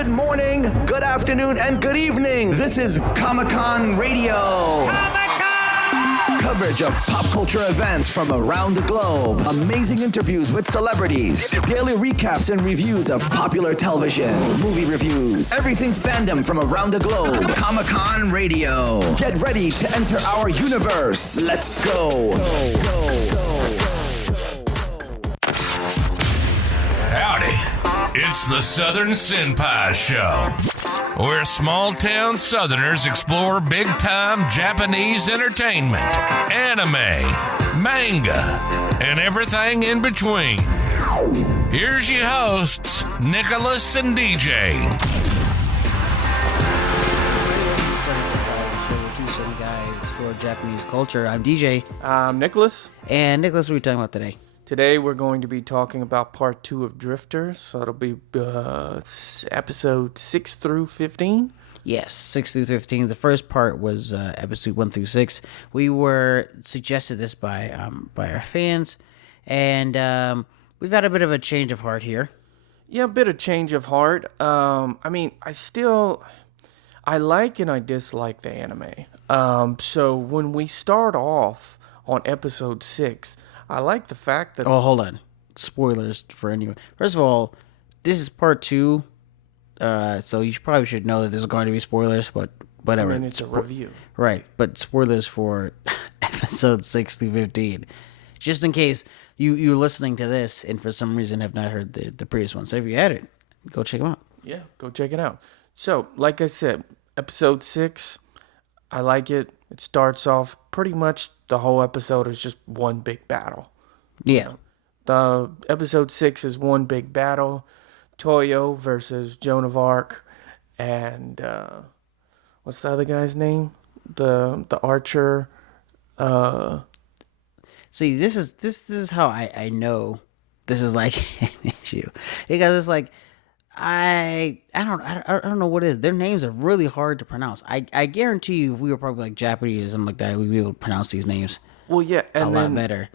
Good morning, good afternoon, and good evening. This is Comic-Con Radio. Coverage of pop culture events from around the globe. Amazing interviews with celebrities. Daily recaps and reviews of popular television. Movie reviews. Everything fandom from around the globe. Comic-Con Radio. Get ready to enter our universe. Let's go. Howdy. It's the Southern Senpais Show, where small-town Southerners explore big-time Japanese entertainment, anime, manga, and everything in between. Here's your hosts, Nicholas and DJ. Two Southern guys explore Japanese culture. I'm DJ. I'm Nicholas. And Nicholas, what are we talking about today? Today we're going to be talking about part 2 of Drifters. So it'll be episode 6 through 15. Yes, 6 through 15. The first part was episode 1 through 6. We were suggested this by our fans, and we've had a bit of a change of heart here. Yeah, a bit of change of heart. I like and I dislike the anime. So when we start off on episode 6, I like the fact that... Oh, hold on. Spoilers for anyone. First of all, this is part 2, so you probably should know that there's going to be spoilers, but whatever. I mean, it's a review. Right, but spoilers for episode 6 through 15. Just in case you're listening to this and for some reason have not heard the previous one. So if you had it, go check them out. Yeah, go check it out. So, like I said, episode 6, I like it. It starts off pretty much the whole episode is just one big battle. Yeah. The episode 6 is one big battle. Toyo versus Joan of Arc, and what's the other guy's name? The archer. See, this is how I know this is like an issue, because it's like I don't know what it is. Their names are really hard to pronounce. I guarantee you, if we were probably like Japanese or something like that, we'd be able to pronounce these names. Well, yeah, and a lot better.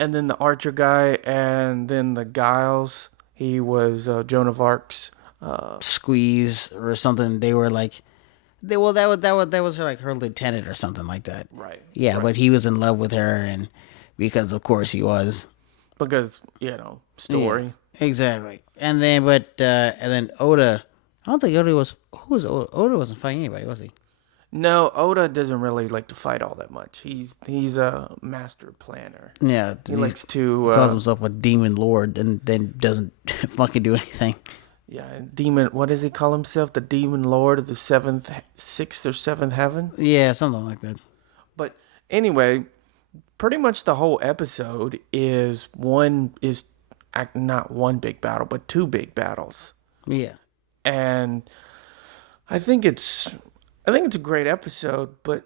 And then the archer guy, and then the Giles. He was Joan of Arc's squeeze or something. They were like, that was her, like her lieutenant or something like that. Right. Yeah, right. But he was in love with her, and because of course he was. Because story. Yeah, exactly. And then Oda. I don't think Oda was. Who was Oda? Oda wasn't fighting anybody, was he? No, Oda doesn't really like to fight all that much. He's a master planner. Yeah, he likes to calls himself a demon lord and then doesn't fucking do anything. Yeah, demon. What does he call himself? The demon lord of the sixth or seventh heaven. Yeah, something like that. But anyway, pretty much the whole episode is not one big battle, but two big battles. Yeah, and I think it's a great episode, but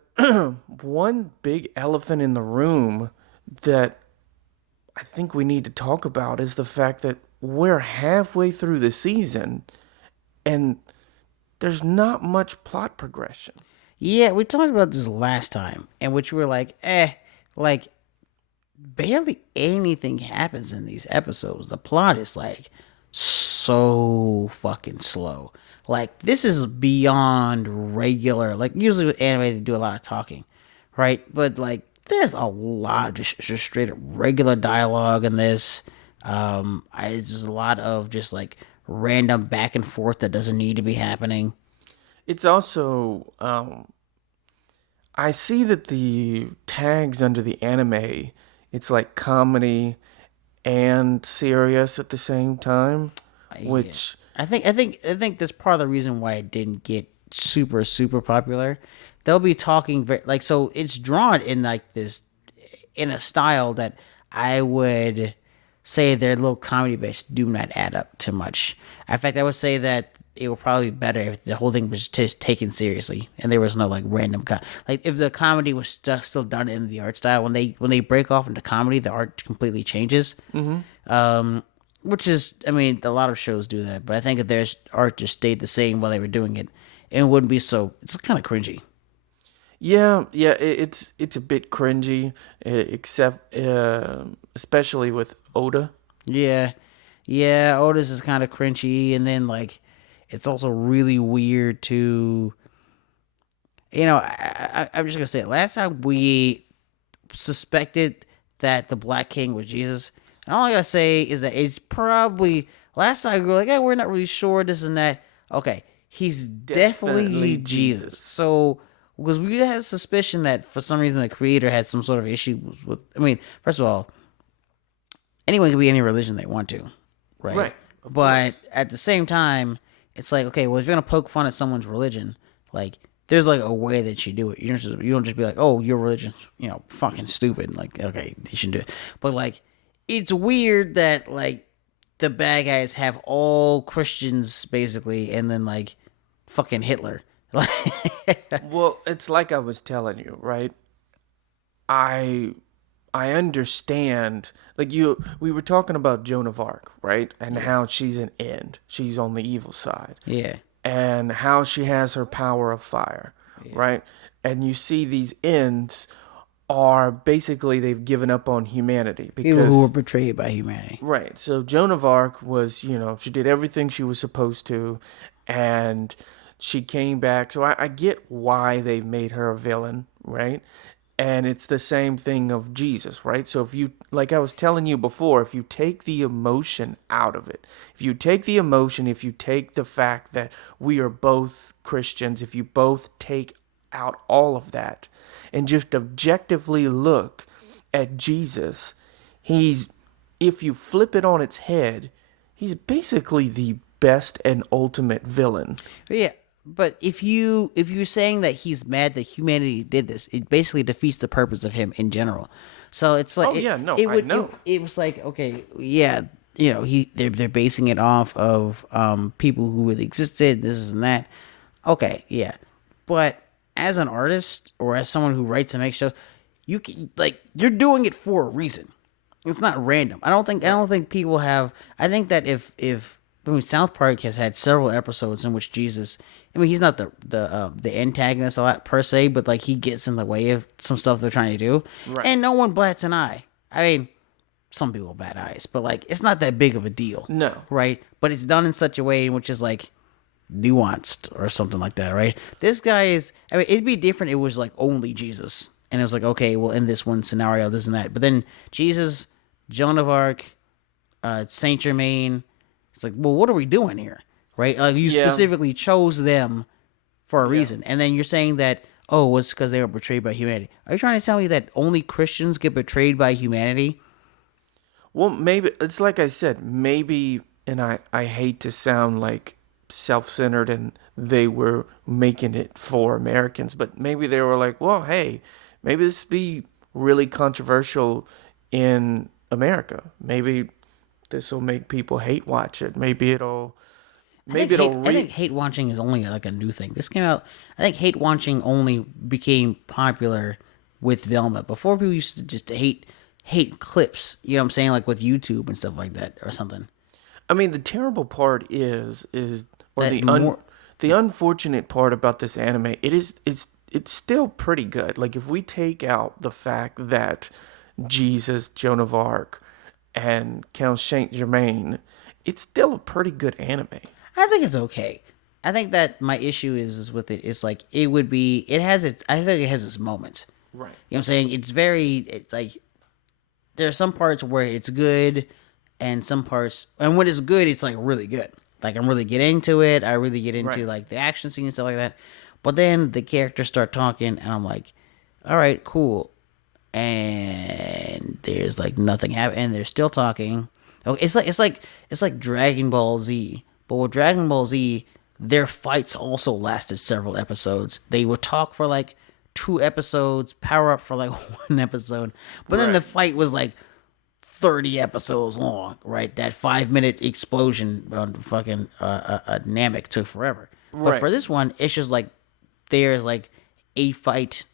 one big elephant in the room that I think we need to talk about is the fact that we're halfway through the season and there's not much plot progression. Yeah, we talked about this last time, in which we were like, barely anything happens in these episodes. The plot is like so fucking slow. Like, this is beyond regular. Like, usually with anime, they do a lot of talking, right? But, like, there's a lot of just straight up regular dialogue in this. It's just a lot of just, like, random back and forth that doesn't need to be happening. It's also, I see that the tags under the anime, it's like comedy and serious at the same time, which... Yeah. I think that's part of the reason why it didn't get super, super popular. They'll be talking so it's drawn in like this, in a style that I would say their little comedy bits do not add up to much. In fact, I would say that it would probably be better if the whole thing was just taken seriously and there was no like random like if the comedy was just still done in the art style. When they break off into comedy, the art completely changes. Mm-hmm. Which is, I mean, a lot of shows do that, but I think if their art just stayed the same while they were doing it, it wouldn't be so. It's kind of cringy. Yeah, it's a bit cringy, except especially with Oda. Yeah, Otis is kind of cringy, and then it's also really weird to, I'm just gonna say it. Last time we suspected that the Black King was Jesus, and all I gotta say is that it's probably last time we were like, yeah, we're not really sure this and that. Okay, he's definitely Jesus. So because we had a suspicion that for some reason the creator had some sort of issue with. I mean, first of all, anyone can be any religion they want to, right? Right. But at the same time, it's like, okay, well, if you're gonna poke fun at someone's religion, like there's like a way that you do it. You don't just be like, oh, your religion's fucking stupid. Like, okay, you shouldn't do it. But like, it's weird that like the bad guys have all Christians basically, and then like fucking Hitler. Well, it's like I was telling you, right? I understand. Like we were talking about Joan of Arc, right? And how she's an end. She's on the evil side. Yeah. And how she has her power of fire, right? And you see these ends are basically they've given up on humanity because People who were betrayed by humanity. right. So Joan of Arc was, she did everything she was supposed to, and she came back. So I get why they made her a villain, right? And it's the same thing of Jesus, right? So if you, like I was telling you before, if you take the emotion out of it, if you take the fact that we are both Christians, if you both take out all of that and just objectively look at Jesus, if you flip it on its head, he's basically the best and ultimate villain. Yeah. But if you're saying that he's mad that humanity did this, it basically defeats the purpose of him in general. So it's like, I know. It was like, okay, yeah, they're basing it off of people who really existed, this and that. Okay, yeah, but as an artist or as someone who writes and makes shows, you're doing it for a reason. It's not random. I don't think people have. I think that South Park has had several episodes in which Jesus. I mean, he's not the antagonist a lot per se, but like he gets in the way of some stuff they're trying to do, right. And no one bats an eye. I mean, some people bat eyes, but like it's not that big of a deal, no, right? But it's done in such a way in which is like nuanced or something like that, right? This guy is. I mean, it'd be different. It was like only Jesus, and it was like, okay, well, in this one scenario, this and that, but then Jesus, Joan of Arc, Saint Germain. It's like, well, what are we doing here? Right? Like you specifically chose them for a reason. And then you're saying that, oh, it's because they were betrayed by humanity. Are you trying to tell me that only Christians get betrayed by humanity? Well, maybe, it's like I said, maybe, and I hate to sound like self-centered and they were making it for Americans, but maybe they were like, well, hey, maybe this be really controversial in America. Maybe this will make people hate watch it. I think hate watching is only like a new thing. This came out. I think hate watching only became popular with Velma. Before, people used to just hate clips. You know what I'm saying? Like with YouTube and stuff like that or something. I mean, the terrible part is the unfortunate part about this anime. It's still pretty good. Like if we take out the fact that Jesus, Joan of Arc, and Count Saint Germain, it's still a pretty good anime. I think it's okay. I think that my issue is with it. It's like I think it has its moments. Right. You know what I'm saying? It's like there are some parts where it's good, and some parts, and when it's good, it's like really good. Like I'm really getting into it. I really get into like the action scene and stuff like that. But then the characters start talking, and I'm like, all right, cool. And there's like nothing happening, and they're still talking. Okay, it's like Dragon Ball Z, but with Dragon Ball Z, their fights also lasted several episodes. They would talk for like 2 episodes, power up for like 1 episode, but then the fight was like 30 episodes long, right? That 5-minute explosion on fucking Namek took forever. But for this one, it's just like there's like a fight,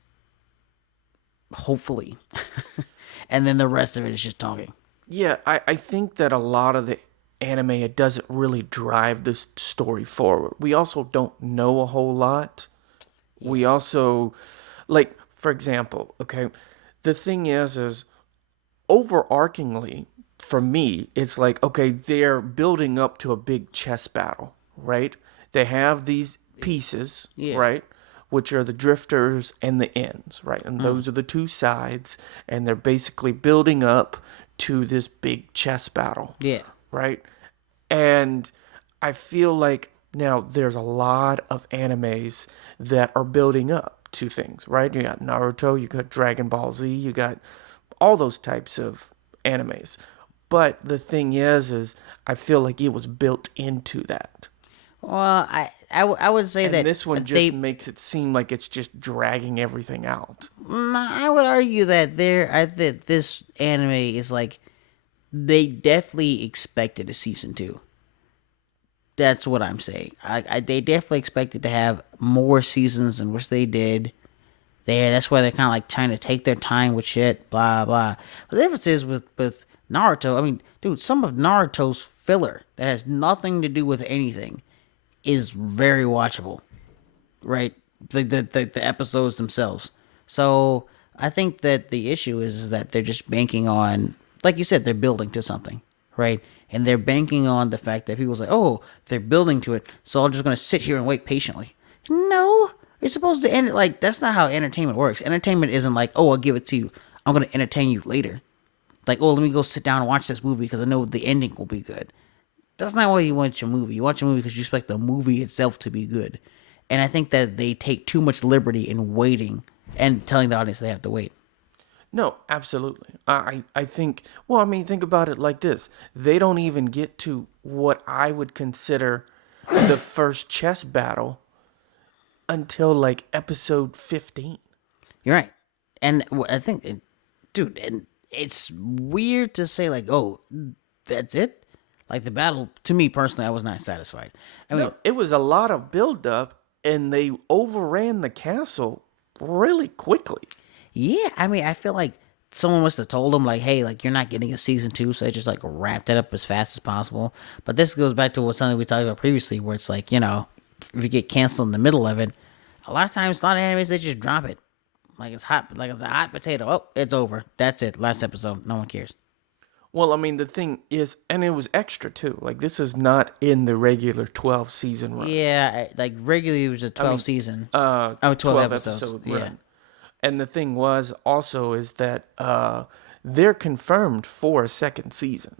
hopefully, and then the rest of it is just talking. Yeah, I think that a lot of the anime, it doesn't really drive this story forward. We also don't know a whole lot. Yeah. We also, like, for example, okay, the thing is overarchingly, for me, it's like, okay, they're building up to a big chess battle, right? They have these pieces, right? Which are the drifters and the ends, right? And those are the two sides, and they're basically building up to this big chess battle. Yeah. Right? And I feel like now there's a lot of animes that are building up to things, right? You got Naruto, you got Dragon Ball Z, you got all those types of animes. But the thing is I feel like it was built into that. Well, I would say And that this one just makes it seem like it's just dragging everything out. I would argue that that this anime is like, they definitely expected a season 2. That's what I'm saying. They definitely expected to have more seasons than which they did. That's why they're kind of like trying to take their time with shit, blah blah. But the difference is with Naruto. I mean, dude, some of Naruto's filler that has nothing to do with anything is very watchable, right? The episodes themselves. So I think that the issue is that they're just banking on, like you said, they're building to something, right? And they're banking on the fact that people say, oh, they're building to it, so I'm just going to sit here and wait patiently. No, it's supposed to end. Like, that's not how entertainment works. Entertainment isn't like, oh, I'll give it to you, I'm going to entertain you later. Like, oh, let me go sit down and watch this movie because I know the ending will be good. That's not why you watch a movie. You watch a movie because you expect the movie itself to be good. And I think that they take too much liberty in waiting and telling the audience they have to wait. No, absolutely. I think, well, I mean, think about it like this. They don't even get to what I would consider the first chess battle until like episode 15. You're right. And I think, dude, and it's weird to say like, oh, that's it. Like, the battle, to me personally, I was not satisfied. I mean, No, it was a lot of build-up, and they overran the castle really quickly. yeah, I mean, I feel like someone must have told them like, hey, like, you're not getting a season 2, so they just like wrapped it up as fast as possible. But this goes back to something we talked about previously, where it's like, if you get canceled in the middle of it, a lot of times, a lot of animes, they just drop it. Like it's hot, like it's a hot potato. Oh, it's over. That's it. Last episode. No one cares. Well, I mean, the thing is, and it was extra too. Like, this is not in the regular 12 season run. Yeah, like regularly it was a 12 season. 12 episodes. episode Yeah. run. And the thing was also is that they're confirmed for a second season,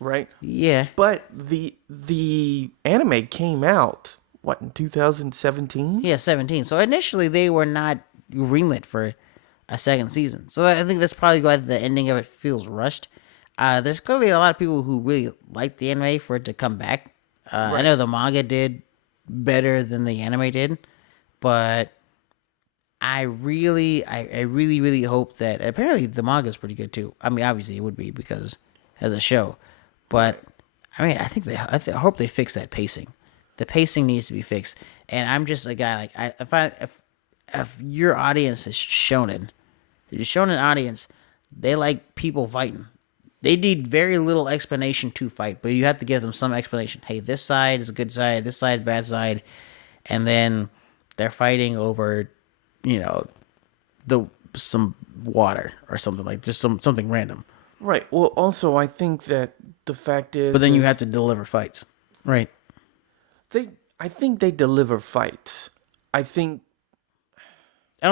right? Yeah. But the anime came out in 2017? Yeah, 17. So initially they were not greenlit for a second season. So I think that's probably why the ending of it feels rushed. There's clearly a lot of people who really like the anime for it to come back. I know the manga did better than the anime did, but I really hope that, apparently the manga is pretty good too. I mean, obviously it would be because as a show, but I mean, I hope they fix that pacing. The pacing needs to be fixed. And I'm just a guy like, if your audience is shonen, the shonen audience, they like people fighting. They need very little explanation to fight, but you have to give them some explanation. Hey, this side is a good side, this side is bad side, and then they're fighting over, some water or something, like just something random. Right. Well, also, I think that the fact is... But then you have to deliver fights. Right. I think they deliver fights. I don't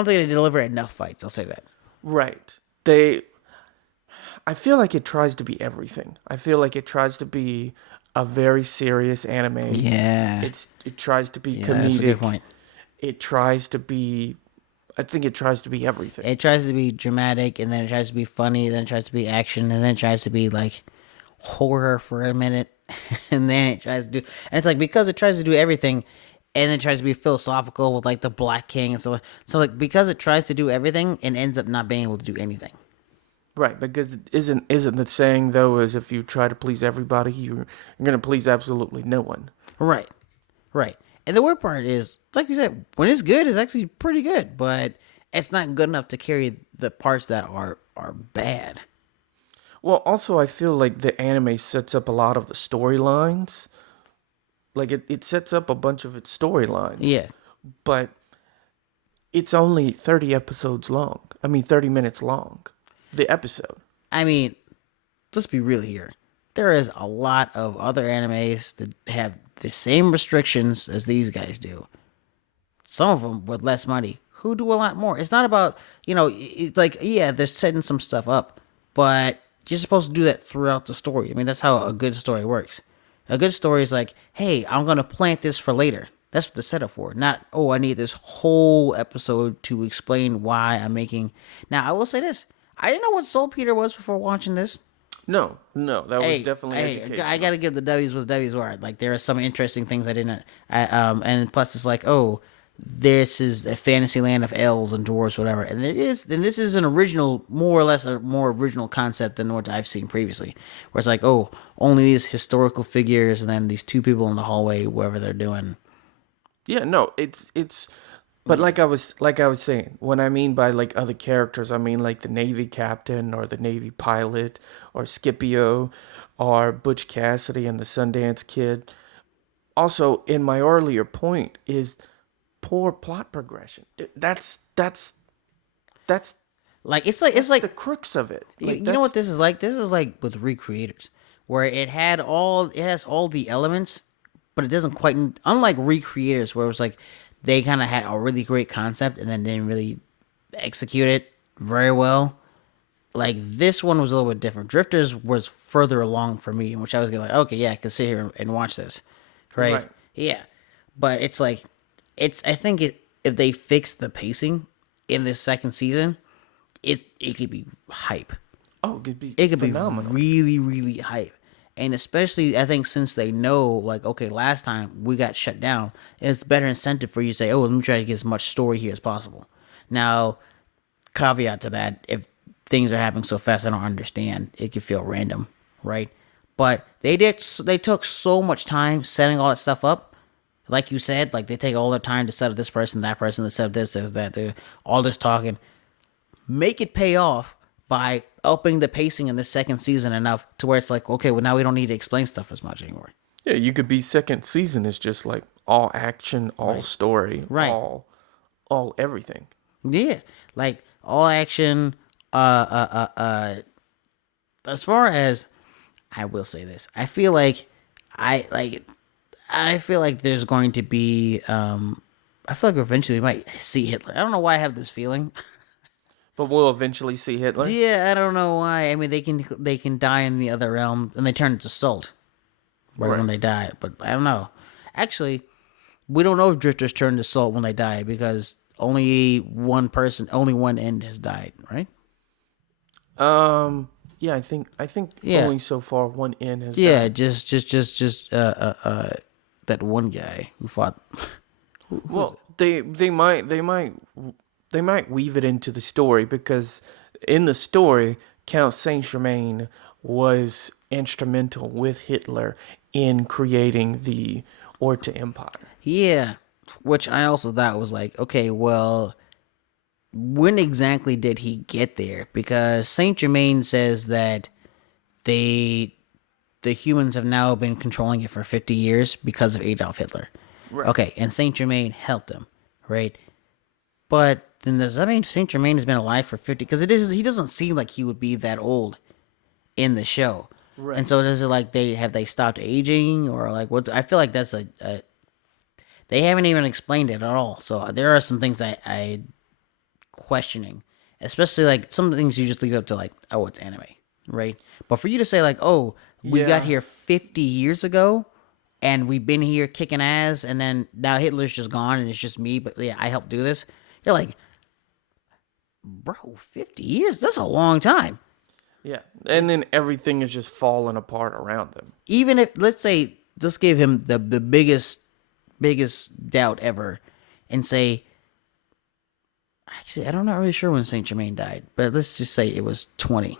think they deliver enough fights, I'll say that. Right. I feel like it tries to be everything. I feel like it tries to be a very serious anime. Yeah. It tries to be comedic. That's a good point. It tries to be... I think it tries to be everything. It tries to be dramatic, and then it tries to be funny, then it tries to be action, and then it tries to be like horror for a minute, and then it tries to do... And it's like, because it tries to do everything, and it tries to be philosophical with like the Black King and stuff. So like, because it tries to do everything, it ends up not being able to do anything. Right, because isn't the saying though is if you try to please everybody, you're going to please absolutely no one. Right. And the weird part is, like you said, when it's good, it's actually pretty good, but it's not good enough to carry the parts that are bad. Well, also I feel like the anime sets up a lot of the storylines. Like it sets up a bunch of its storylines. Yeah. But it's only 30 episodes long. 30 minutes long. The episode. I mean, let's be real here. There is a lot of other animes that have the same restrictions as these guys do. Some of them with less money, who do a lot more. It's not about, like, yeah, they're setting some stuff up, but you're supposed to do that throughout the story. I mean, that's how a good story works. A good story is like, hey, I'm going to plant this for later. That's what the setup for. Not, oh, I need this whole episode to explain why I'm making. Now, I will say this. I didn't know what saltpeter was before watching this. No, that was definitely educational. I gotta give the W's what the W's were. Like, there are some interesting things I didn't. And plus it's like, oh, this is a fantasy land of elves and dwarves, whatever. And this is an original, more or less a more original concept than what I've seen previously. Where it's like, oh, only these historical figures, and then these two people in the hallway, whatever they're doing. Yeah, no, it's. But like I was saying, when I mean by like other characters, I mean like the Navy captain or the Navy pilot or Scipio or Butch Cassidy and the Sundance Kid. Also, in my earlier point is poor plot progression. That's Like it's like the crux of it. Like, you know what this is like? This is like with Recreators, where it has all the elements, but it doesn't quite. Unlike Recreators, where it was like they kind of had a really great concept and then didn't really execute it very well. Like, this one was a little bit different. Drifters was further along for me, in which I was like, okay, yeah, I can sit here and watch this, right? Yeah, but it's like, I think if they fix the pacing in this second season, it could be hype. Oh, it could be phenomenal. Be really, really hype. And especially, I think, since they know, like, okay, last time we got shut down, it's better incentive for you to say, oh, let me try to get as much story here as possible. Now, caveat to that, if things are happening so fast I don't understand, it could feel random, right? But they took so much time setting all that stuff up. Like you said, like, they take all their time to set up this person, that person, to set up this, that, all this talking. Make it pay off by upping the pacing in the second season enough to where it's like, okay, well, now we don't need to explain stuff as much anymore. Yeah, you could be second season is just like all action, all story, all everything. Yeah, like all action. As far as, I will say this, I feel like there's going to be. I feel like eventually we might see Hitler. I don't know why I have this feeling. But we'll eventually see Hitler. Yeah, I don't know why. I mean, they can die in the other realm, and they turn into salt right when they die. But I don't know. Actually, we don't know if drifters turn to salt when they die because only one end has died, right? Yeah, I think only so far one end has died. Yeah, just that one guy who fought. Well, they might weave it into the story because in the story, Count Saint-Germain was instrumental with Hitler in creating the Orta Empire. Yeah, which I also thought was like, okay, well, when exactly did he get there? Because Saint-Germain says that the humans have now been controlling it for 50 years because of Adolf Hitler. Right. Okay, and Saint-Germain helped him, right? But then does that mean Saint-Germain has been alive for 50? Because he doesn't seem like he would be that old in the show. Right. And so is it like they stopped aging or like what? I feel like that's they haven't even explained it at all. So there are some things I questioning, especially like some of the things you just leave up to like, oh, it's anime, right? But for you to say like, oh, we got here 50 years ago and we've been here kicking ass and then now Hitler's just gone and it's just me, but yeah, I helped do this. You're like, bro, 50 years? That's a long time. Yeah. And then everything is just falling apart around them. Even if, let's give him the biggest doubt ever and say, actually, I'm not really sure when Saint Germain died, but let's just say it was 20.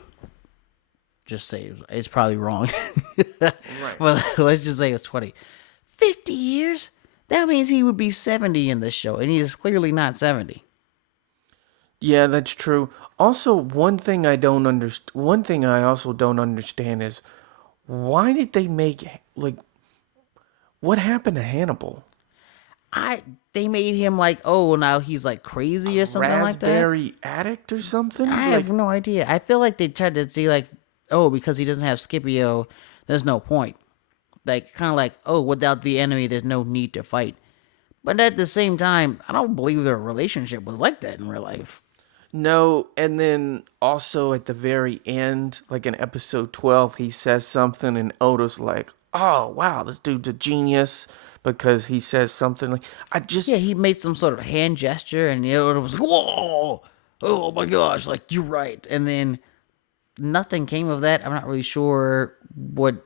Just say it's probably wrong. Right. Well, let's just say it was 20. 50 years? That means he would be 70 in this show, and he is clearly not 70. Yeah, that's true. Also, one thing I also don't understand is why did they make like what happened to Hannibal? They made him like, oh, now he's like crazy or something like that. Raspberry addict or something? I have no idea. I feel like they tried to see like, oh, because he doesn't have Scipio, there's no point. like kind of like, oh, without the enemy, there's no need to fight. But at the same time, I don't believe their relationship was like that in real life. No, and then also at the very end, like in episode 12, he says something, and Odo's like, oh, wow, this dude's a genius because he says something like, Yeah, he made some sort of hand gesture, and Odo was like, whoa, oh my gosh, like, you're right. And then nothing came of that. I'm not really sure what.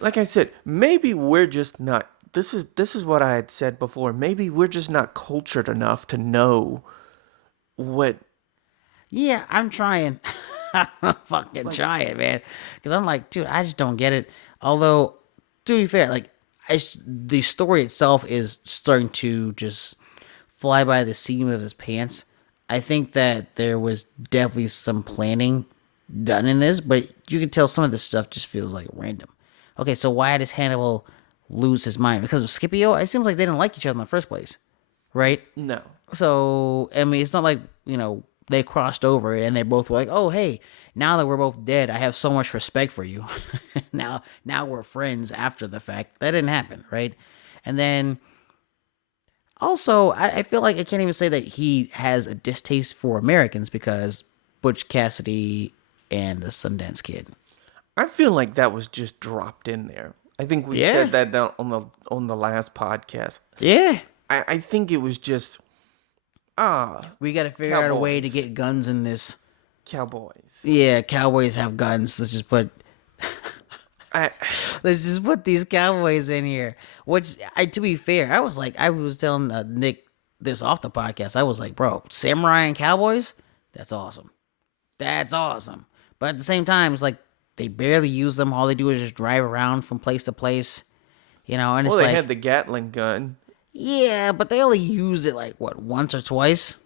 Like I said, maybe we're just not. This is what I had said before. Maybe we're just not cultured enough to know what. Yeah, I'm trying. I'm fucking trying, man. Because I'm like, dude, I just don't get it. Although, to be fair, like, the story itself is starting to just fly by the seam of his pants. I think that there was definitely some planning done in this, but you can tell some of this stuff just feels like random. Okay, so why does Hannibal lose his mind? Because of Scipio? It seems like they didn't like each other in the first place, right? No. So, I mean, it's not like, they crossed over and they both were like, oh, hey, now that we're both dead, I have so much respect for you. now we're friends after the fact. That didn't happen, right? And then, also, I feel like I can't even say that he has a distaste for Americans because Butch Cassidy and the Sundance Kid. I feel like that was just dropped in there. I think we said that on the last podcast. Yeah. I think it was just we got to figure out a way to get guns in this. Cowboys. Yeah, cowboys have guns. Let's just put these cowboys in here. Which, to be fair, I was telling Nick this off the podcast. I was like, bro, samurai and cowboys, that's awesome. That's awesome. But at the same time, it's like they barely use them. All they do is just drive around from place to place. And it's they had the Gatling gun. Yeah, but they only use it once or twice.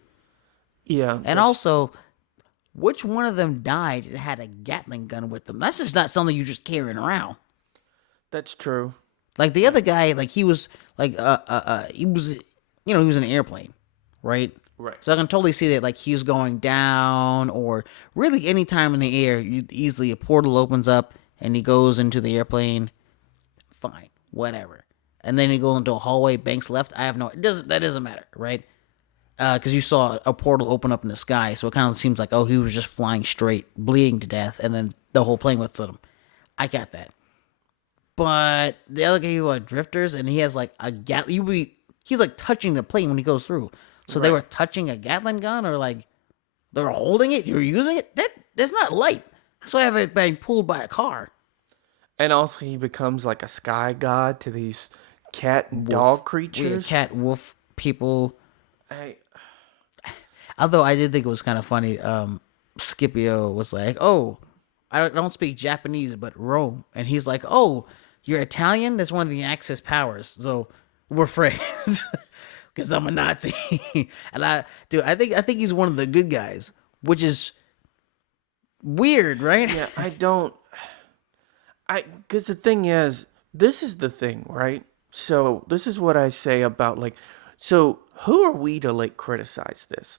Yeah. And also, which one of them died and had a Gatling gun with them? That's just not something you just carrying around. That's true. Like the other guy, he was he was in an airplane, right? Right. So I can totally see that he's going down, or really any time in the air, a portal opens up and he goes into the airplane. Fine, whatever. And then he goes into a hallway, banks left. I have that doesn't matter, right? Because you saw a portal open up in the sky, so it kind of seems like, he was just flying straight, bleeding to death, and then the whole plane went with him. I got that. But the other guy, like drifters, and he has a Gatling. He's touching the plane when he goes through. So They were touching a Gatling gun, or they were holding it. You're using it. That's not light. That's why I have it being pulled by a car. And also, he becomes like a sky god to these cat and dog creatures. Yeah, cat, wolf people. Although I did think it was kind of funny. Scipio was like, "Oh, I don't speak Japanese, but Rome," and he's like, "Oh, you're Italian? That's one of the Axis powers, so we're friends." Because I'm a Nazi, and I think he's one of the good guys, which is weird, right? Yeah, because the thing is, this is the thing, right? So this is what I say about so who are we to criticize this?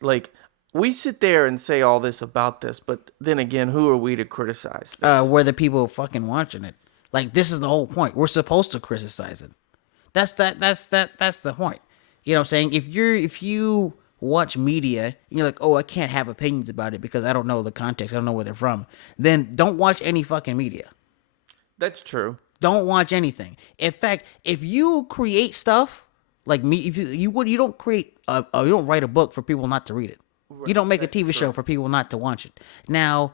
We sit there and say all this about this, but then again, who are we to criticize this? We're the people fucking watching it. This is the whole point. We're supposed to criticize it. That's the point. You know what I'm saying? If you watch media and you're like, oh, I can't have opinions about it because I don't know the context, I don't know where they're from, then don't watch any fucking media. That's true. Don't watch anything. In fact, if you create stuff like me, if you don't create you don't write a book for people not to read it. Right, you don't make a TV show for people not to watch it. Now,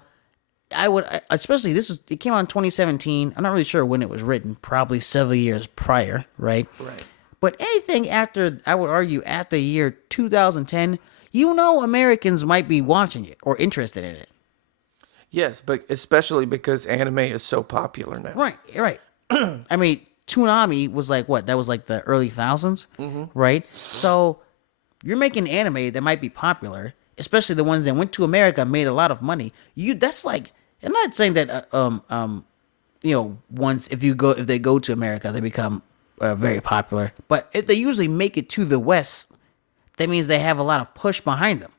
I would, especially it came out in 2017. I'm not really sure when it was written. Probably several years prior, right? Right. But anything after, I would argue, after the year 2010, Americans might be watching it or interested in it. Yes, but especially because anime is so popular now. Right. I mean, Toonami was what? That was the early thousands, right? So you're making anime that might be popular, especially the ones that went to America, made a lot of money. That's I'm not saying that once if they go to America, they become very popular. But if they usually make it to the West, that means they have a lot of push behind them.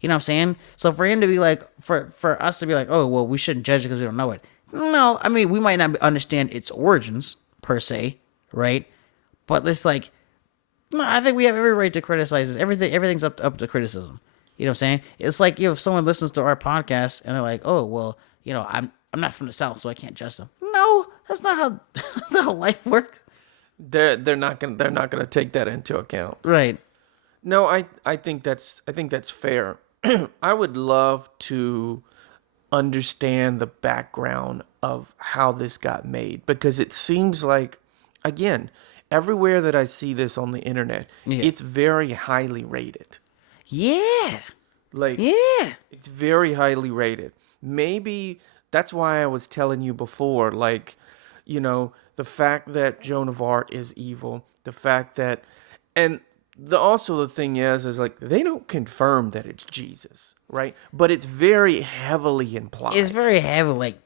You know what I'm saying? So for him to be for us to be oh, well, we shouldn't judge it because we don't know it. No, I mean, we might not understand its origins per se, right? But it's like, no, I think we have every right to criticize this. Everything's up to criticism. You know what I'm saying? It's like, if someone listens to our podcast and they're like, oh, well, I'm not from the South, so I can't judge them. No, that's not how that's not how life works. They're not gonna take that into account. Right. No, I think that's fair. I would love to understand the background of how this got made, because it seems like, again, everywhere that I see this on the internet, it's very highly rated. Yeah. Like, Yeah. it's very highly rated. Maybe that's why I was telling you before, like, the fact that Joan of Arc is evil, the fact that, and also the thing is like, they don't confirm that it's Jesus, right? But it's very heavily implied. It's very heavy, like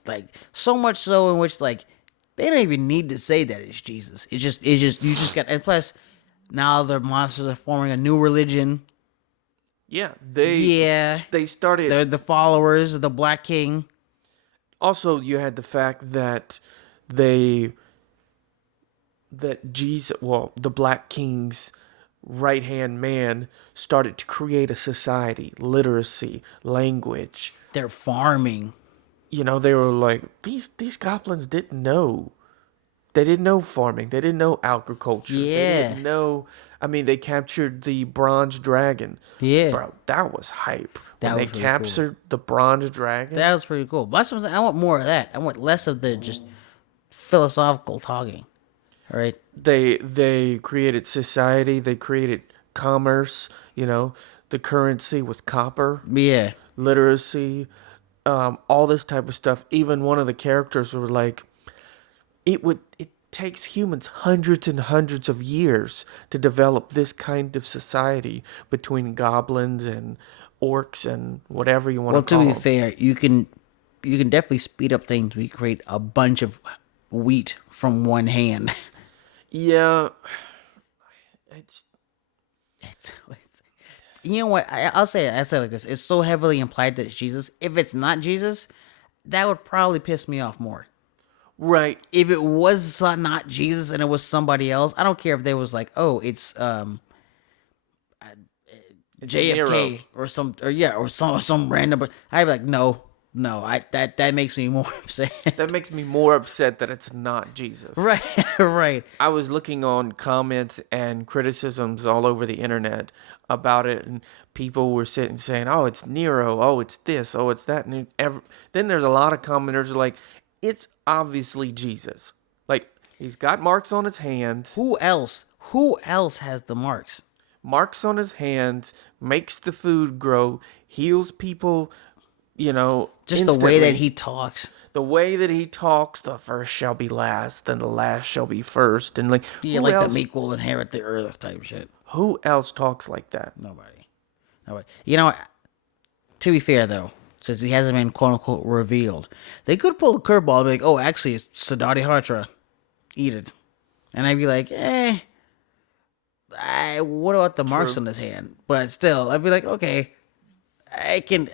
so much so in which, like, they don't even need to say that it's Jesus. It's just you just got, and plus now the monsters are forming a new religion. Yeah, they started. They're the followers of the Black King. Also, you had the fact that Jesus, well, the Black King's right-hand man started to create a society, literacy, language. They're farming. They were like, these goblins didn't know. They didn't know farming. They didn't know agriculture. Yeah. They didn't know. I mean, they captured the bronze dragon. Yeah. Bro, that was hype. That When was they really captured the bronze dragon. That was pretty cool. But that's what I'm saying. I want more of that. I want less of the just philosophical talking. All right. They created society. They created commerce. The currency was copper. Yeah. Literacy. All this type of stuff. Even one of the characters were like, it takes humans hundreds and hundreds of years to develop this kind of society between goblins and orcs and whatever you want to call them. Well, to be fair, you can definitely speed up things. We create a bunch of wheat from one hand. Yeah. It's you know what? I say it like this. It's so heavily implied that it's Jesus. If it's not Jesus, that would probably piss me off more. Right. If it was not Jesus and it was somebody else, I don't care if there was like, oh, it's JFK or some random. But I'd be like, no, that makes me more upset. That makes me more upset that it's not Jesus. Right, right. I was looking on comments and criticisms all over the internet about it, and people were sitting saying, "Oh, it's Nero. Oh, it's this. Oh, it's that." And then there's a lot of commenters who are like, it's obviously Jesus. Like, he's got marks on his hands. Who else has the marks? Marks on his hands, makes the food grow, heals people, Just instantly. the way that he talks. The way that he talks, the first shall be last, then the last shall be first. And like, Yeah, like the meek will inherit the earth type shit. Who else talks like that? Nobody. To be fair, though, since he hasn't been quote-unquote revealed, they could pull a curveball and be like, oh, actually, it's Siddhartha Hartra. Eat it. And I'd be like, what about the marks on his hand? But still, I'd be like, okay, I can...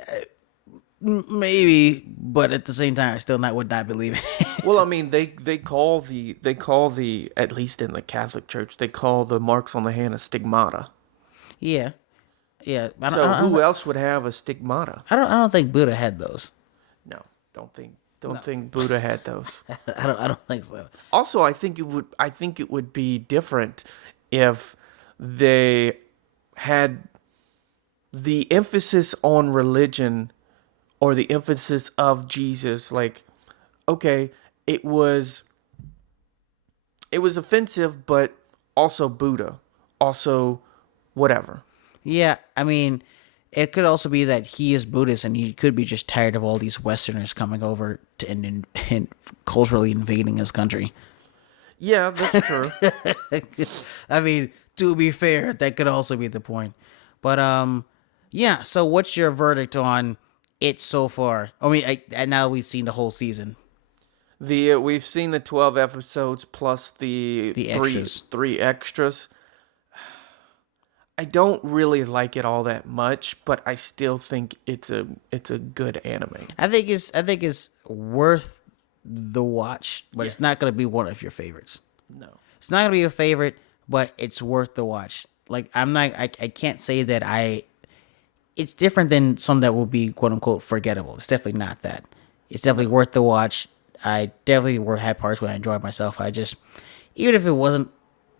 maybe, but at the same time, I still would not believe it. Well, I mean, they call the at least in the Catholic Church, they call the marks on the hand a stigmata. Yeah. So who else would have a stigmata? I don't think Buddha had those. No, don't think Buddha had those. I don't think so. Also, I think it would be different if they had the emphasis on religion or the emphasis of Jesus. Like, okay, it was offensive, but also Buddha, also whatever. Yeah, I mean, it could also be that he is Buddhist and he could be just tired of all these Westerners coming over and culturally invading his country. Yeah, that's true. I mean, to be fair, that could also be the point. But yeah. So, what's your verdict on it so far? I mean, and now we've seen the whole season. We've seen the 12 episodes plus the extras. Three extras. I don't really like it all that much, but I still think it's a good anime. I think it's worth the watch, but it's not going to be one of your favorites. No. It's not gonna be a favorite, but it's worth the watch. Like I can't say that it's different than some that will be quote unquote forgettable. It's definitely not that. It's definitely worth the watch. I definitely had parts where I enjoyed myself. Even if it wasn't,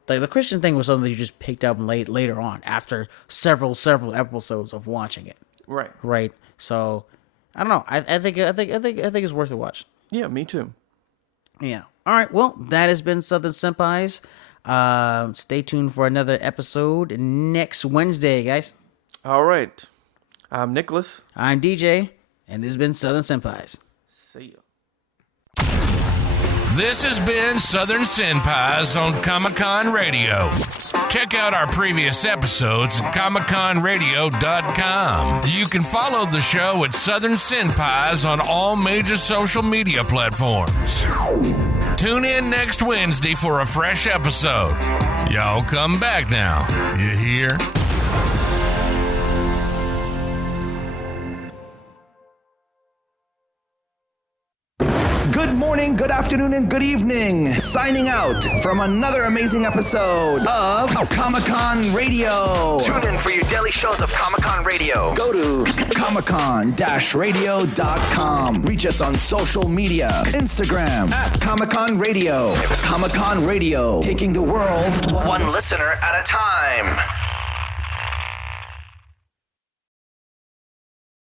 like, the Christian thing was something that you just picked up later on after several episodes of watching it. Right. So I don't know. I think it's worth a watch. Yeah, me too. Yeah. All right. Well, that has been Southern Senpais. Stay tuned for another episode next Wednesday, guys. All right. I'm Nicholas. I'm DJ, and this has been Southern Senpais. See ya. This has been Southern Senpais on Comic-Con Radio. Check out our previous episodes at ComicConRadio.com. You can follow the show at Southern Senpais on all major social media platforms. Tune in next Wednesday for a fresh episode. Y'all come back now. You hear? Good morning, good afternoon, and good evening. Signing out from another amazing episode of Comic-Con Radio. Tune in for your daily shows of Comic-Con Radio. Go to comiccon-radio.com. Reach us on social media. Instagram at Comic-Con Radio. Comic-Con Radio, taking the world one listener at a time.